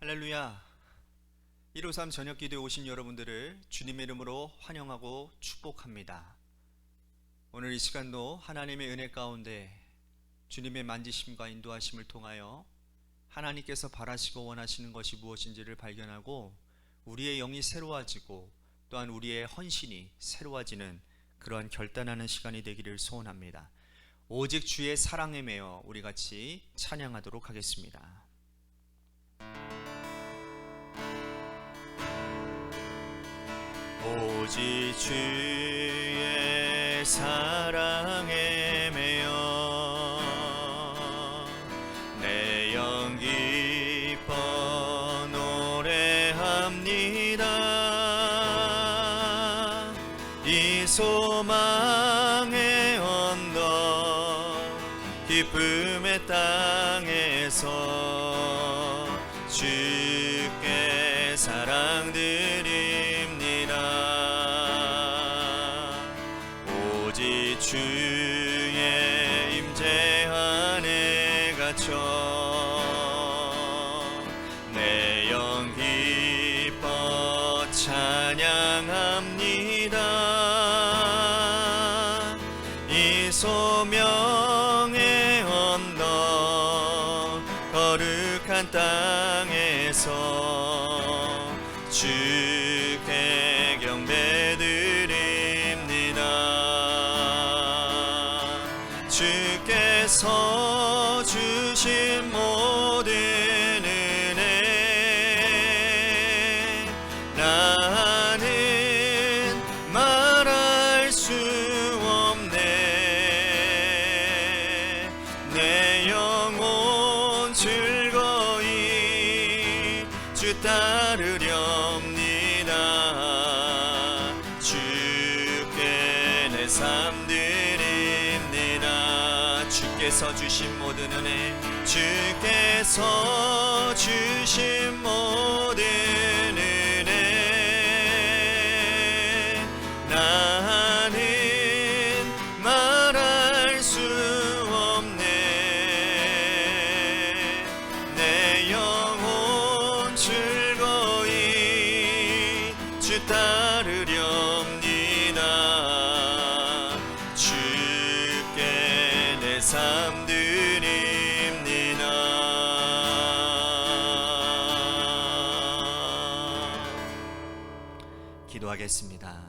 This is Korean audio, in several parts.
할렐루야. 153 저녁기도에 오신 여러분들을 주님의 이름으로 환영하고 축복합니다. 오늘 이 시간도 하나님의 은혜 가운데 주님의 만지심과 인도하심을 통하여 하나님께서 바라시고 원하시는 것이 무엇인지를 발견하고 우리의 영이 새로워지고 또한 우리의 헌신이 새로워지는 그러한 결단하는 시간이 되기를 소원합니다. 오직 주의 사랑에 매여 우리 같이 찬양하도록 하겠습니다. 오직 주의 사랑에 매여 내 영 기뻐 노래합니다. 이 소망의 언덕 기쁨의 땅에서 주께 사랑드립니다. 오직 주의 임재 안에 갇혀 내 영 기뻐 찬양합니다. 이 소명의 언덕 거룩한 땅에서 주께 경배드립니다. 주께서 주신 모든 은혜 나는 말할 수 없네. 내 영혼 즐거이 주 따르렵니다. 주께 내 삶 드립니다. 주께서 주신 모든 은혜, 주께서 주신 모든 은혜 나는 말할 수 없네. 내 영혼 즐거이 주 따르렵니다. 주께 내 삶 드립니다. 기도하겠습니다.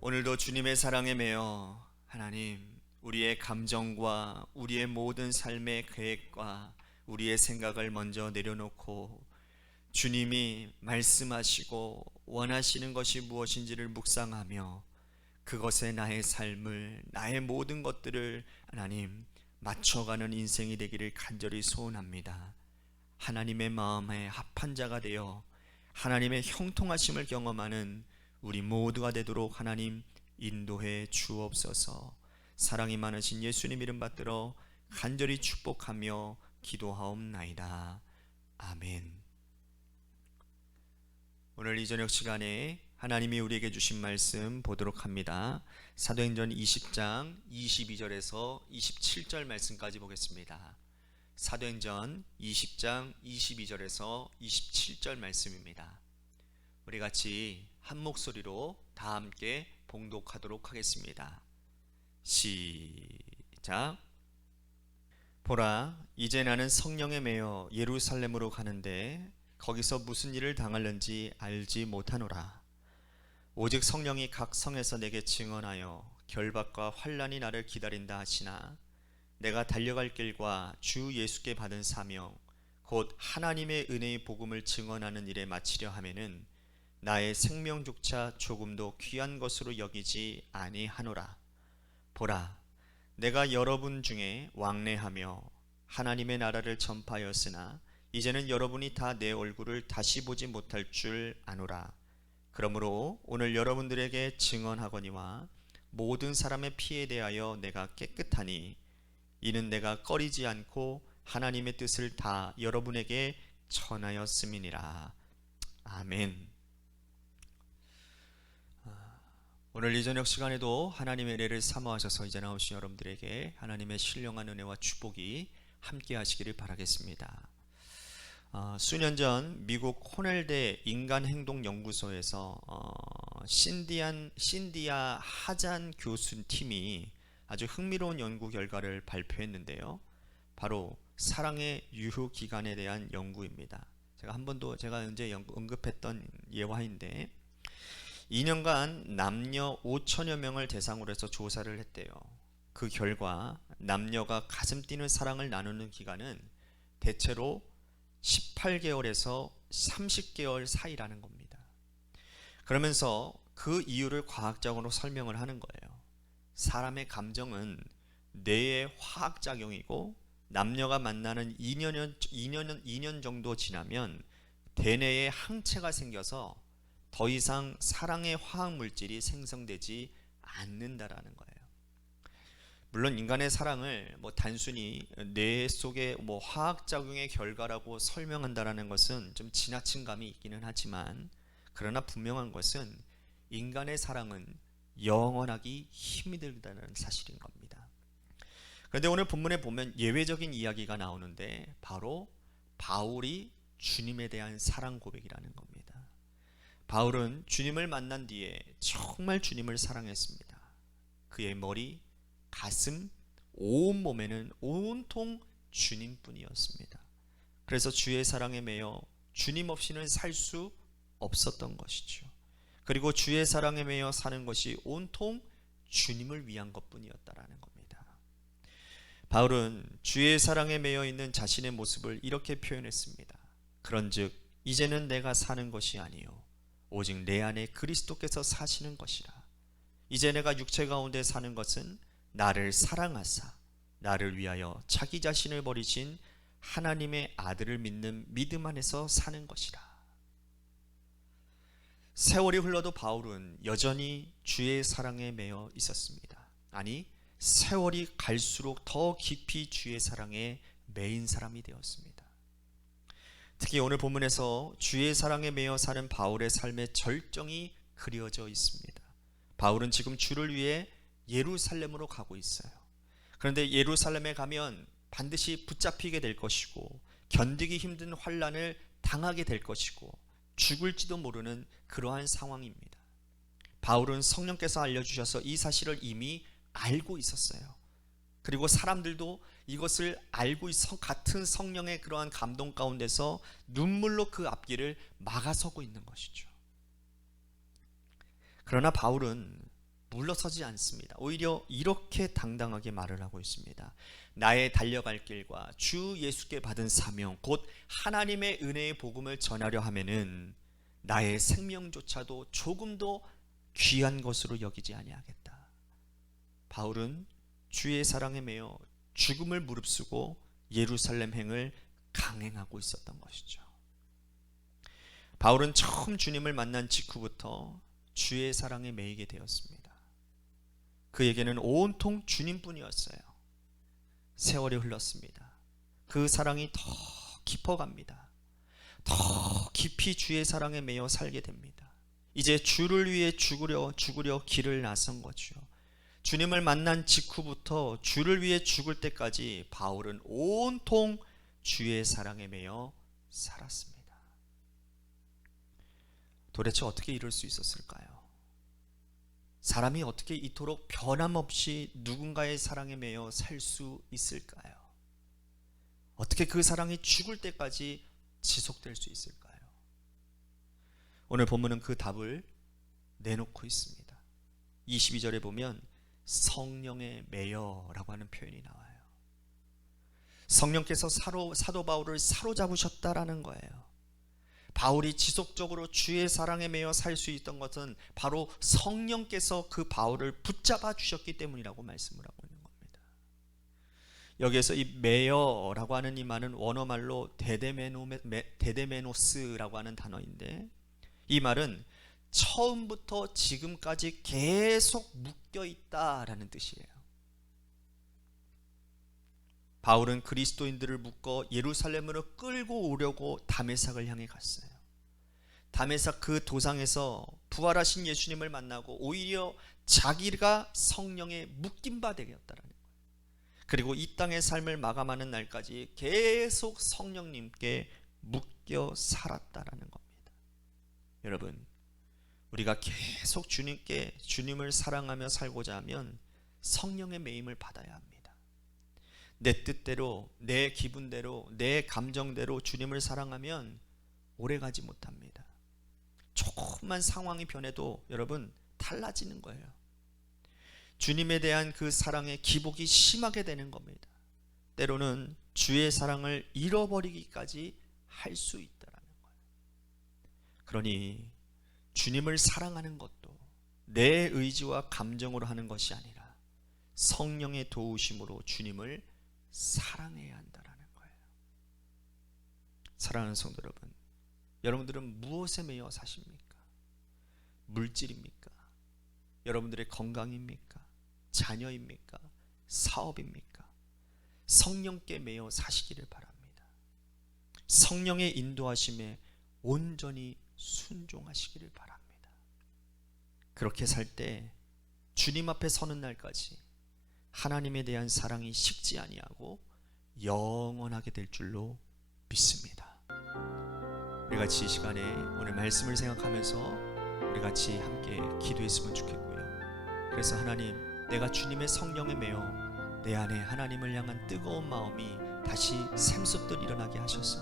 오늘도 주님의 사랑에 매여 하나님, 우리의 감정과 우리의 모든 삶의 계획과 우리의 생각을 먼저 내려놓고 주님이 말씀하시고 원하시는 것이 무엇인지를 묵상하며 그것에 나의 삶을, 나의 모든 것들을 하나님 맞춰가는 인생이 되기를 간절히 소원합니다. 하나님의 마음에 합한 자가 되어 하나님의 형통하심을 경험하는 우리 모두가 되도록 하나님 인도해 주옵소서. 사랑이 많으신 예수님 이름 받들어 간절히 축복하며 기도하옵나이다. 아멘. 오늘 이 저녁 시간에 하나님이 우리에게 주신 말씀 보도록 합니다. 사도행전 20장 22절에서 27절 말씀까지 보겠습니다. 사도행전 20장 22절에서 27절 말씀입니다. 우리 같이 한 목소리로 다 함께 봉독하도록 하겠습니다. 시작. 보라, 이제 나는 성령에 매여 예루살렘으로 가는데 거기서 무슨 일을 당할는지 알지 못하노라. 오직 성령이 각 성에서 내게 증언하여 결박과 환난이 나를 기다린다 하시나 내가 달려갈 길과 주 예수께 받은 사명 곧 하나님의 은혜의 복음을 증언하는 일에 마치려 하면은 나의 생명조차 조금도 귀한 것으로 여기지 아니하노라. 보라, 내가 여러분 중에 왕래하며 하나님의 나라를 전파하였으나 이제는 여러분이 다 내 얼굴을 다시 보지 못할 줄 아노라. 그러므로 오늘 여러분들에게 증언하거니와 모든 사람의 피에 대하여 내가 깨끗하니 이는 내가 꺼리지 않고 하나님의 뜻을 다 여러분에게 전하였음이니라. 아멘. 오늘 이 저녁 시간에도 하나님의 은혜를 사모하셔서 이제 나오신 여러분들에게 하나님의 신령한 은혜와 축복이 함께 하시기를 바라겠습니다. 수년 전 미국 코넬대 인간행동연구소에서 신디아 하잔 교수 팀이 아주 흥미로운 연구 결과를 발표했는데요. 바로 사랑의 유효 기간에 대한 연구입니다. 제가 한 번도 언제 언급했던 예화인데 2년간 남녀 5천여 명을 대상으로 해서 조사를 했대요. 그 결과 남녀가 가슴 뛰는 사랑을 나누는 기간은 대체로 18개월에서 30개월 사이라는 겁니다. 그러면서 그 이유를 과학적으로 설명을 하는 거예요. 사람의 감정은 뇌의 화학작용이고 남녀가 만나는 2년 정도 지나면 대뇌에 항체가 생겨서 더 이상 사랑의 화학물질이 생성되지 않는다라는 거예요. 물론 인간의 사랑을 단순히 뇌 속의 화학작용의 결과라고 설명한다라는 것은 좀 지나친 감이 있기는 하지만, 그러나 분명한 것은 인간의 사랑은 영원하기 힘이 들다는 사실인 겁니다. 그런데 오늘 본문에 보면 예외적인 이야기가 나오는데 바로 바울이 주님에 대한 사랑 고백이라는 겁니다. 바울은 주님을 만난 뒤에 정말 주님을 사랑했습니다. 그의 머리, 가슴, 온 몸에는 온통 주님뿐이었습니다. 그래서 주의 사랑에 매여 주님 없이는 살 수 없었던 것이죠. 그리고 주의 사랑에 매여 사는 것이 온통 주님을 위한 것뿐이었다라는 겁니다. 바울은 주의 사랑에 매여 있는 자신의 모습을 이렇게 표현했습니다. 그런즉 이제는 내가 사는 것이 아니요 오직 내 안에 그리스도께서 사시는 것이라. 이제 내가 육체 가운데 사는 것은 나를 사랑하사 나를 위하여 자기 자신을 버리신 하나님의 아들을 믿는 믿음 안에서 사는 것이라. 세월이 흘러도 바울은 여전히 주의 사랑에 매여 있었습니다. 아니, 세월이 갈수록 더 깊이 주의 사랑에 매인 사람이 되었습니다. 특히 오늘 본문에서 주의 사랑에 매여 사는 바울의 삶의 절정이 그려져 있습니다. 바울은 지금 주를 위해 예루살렘으로 가고 있어요. 그런데 예루살렘에 가면 반드시 붙잡히게 될 것이고 견디기 힘든 환난을 당하게 될 것이고 죽을지도 모르는 그러한 상황입니다. 바울은 성령께서 알려주셔서 이 사실을 이미 알고 있었어요. 그리고 사람들도 이것을 알고 있어 같은 성령의 그러한 감동 가운데서 눈물로 그 앞길을 막아서고 있는 것이죠. 그러나 바울은 물러서지 않습니다. 오히려 이렇게 당당하게 말을 하고 있습니다. 나의 달려갈 길과 주 예수께 받은 사명 곧 하나님의 은혜의 복음을 전하려 하면은 나의 생명조차도 조금도 귀한 것으로 여기지 아니하겠다. 바울은 주의 사랑에 매여 죽음을 무릅쓰고 예루살렘 행을 강행하고 있었던 것이죠. 바울은 처음 주님을 만난 직후부터 주의 사랑에 매이게 되었습니다. 그에게는 온통 주님뿐이었어요. 세월이 흘렀습니다. 그 사랑이 더 깊어갑니다. 더 깊이 주의 사랑에 매여 살게 됩니다. 이제 주를 위해 죽으려 길을 나선 거죠. 주님을 만난 직후부터 주를 위해 죽을 때까지 바울은 온통 주의 사랑에 매여 살았습니다. 도대체 어떻게 이럴 수 있었을까요? 사람이 어떻게 이토록 변함없이 누군가의 사랑에 매여 살 수 있을까요? 어떻게 그 사랑이 죽을 때까지 지속될 수 있을까요? 오늘 본문은 그 답을 내놓고 있습니다. 22절에 보면 성령에 매여라고 하는 표현이 나와요. 성령께서 사도 바울을 사로잡으셨다라는 거예요. 바울이 지속적으로 주의 사랑에 매여 살 수 있던 것은 바로 성령께서 그 바울을 붙잡아 주셨기 때문이라고 말씀을 하고 있는 겁니다. 여기에서 이 매여라고 하는 이 말은 원어말로 데데메노스라고 하는 단어인데, 이 말은 처음부터 지금까지 계속 묶여 있다라는 뜻이에요. 바울은 그리스도인들을 묶어 예루살렘으로 끌고 오려고 다메삭을 향해 갔어요. 다메삭 그 도상에서 부활하신 예수님을 만나고 오히려 자기가 성령에 묶인 바 되었다라는 거예요. 그리고 이 땅의 삶을 마감하는 날까지 계속 성령님께 묶여 살았다라는 겁니다. 여러분, 우리가 계속 주님을 사랑하며 살고자 하면 성령의 매임을 받아야 합니다. 내 뜻대로, 내 기분대로, 내 감정대로 주님을 사랑하면 오래가지 못합니다. 조금만 상황이 변해도 여러분 달라지는 거예요. 주님에 대한 그 사랑의 기복이 심하게 되는 겁니다. 때로는 주의 사랑을 잃어버리기까지 할 수 있다라는 거예요. 그러니 주님을 사랑하는 것도 내 의지와 감정으로 하는 것이 아니라 성령의 도우심으로 주님을 사랑해야 한다라는 거예요. 사랑하는 성도 여러분, 여러분들은 무엇에 매여 사십니까? 물질입니까? 여러분들의 건강입니까? 자녀입니까? 사업입니까? 성령께 매여 사시기를 바랍니다. 성령의 인도하심에 온전히 순종하시기를 바랍니다. 그렇게 살 때 주님 앞에 서는 날까지 하나님에 대한 사랑이 식지 아니하고 영원하게 될 줄로 믿습니다. 우리 같이 이 시간에 오늘 말씀을 생각하면서 우리 같이 함께 기도했으면 좋겠고요. 그래서 하나님, 내가 주님의 성령에 매여 내 안에 하나님을 향한 뜨거운 마음이 다시 샘솟듯 일어나게 하셔서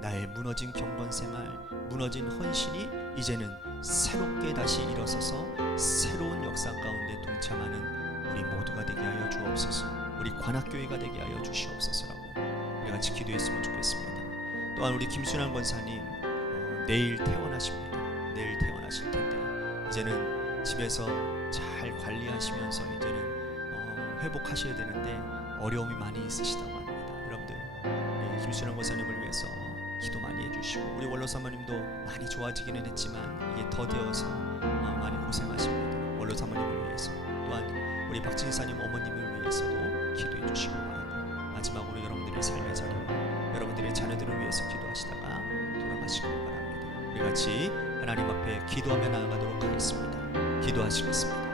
나의 무너진 경건생활, 무너진 헌신이 이제는 새롭게 다시 일어서서 새로운 역사 가운데 동참하는 우리 모두가 되게 하여 주옵소서. 우리 관악교회가 되게 하여 주시옵소서라고 우리 같이 기도했으면 좋겠습니다. 또한 우리 김순환 권사님 내일 퇴원하십니다. 내일 퇴원하실 텐데 이제는 집에서 잘 관리하시면서 이제는 회복하셔야 되는데 어려움이 많이 있으시다고 합니다. 여러분들 우리 김순환 권사님을 위해서 기도 많이 해주시고, 우리 원로 사모님도 많이 좋아지기는 했지만 이게 더되어서 많이 고생하십니다. 원로 사모님을 위해서, 또한 우리 박진사님 어머님을 위해서도 기도해 주시고 바라고, 마지막으로 여러분들의 삶의 자리, 여러분들의 자녀들을 위해서 기도하시다가 돌아가시길 바랍니다. 우리 같이 하나님 앞에 기도하며 나아가도록 하겠습니다. 기도하시겠습니다.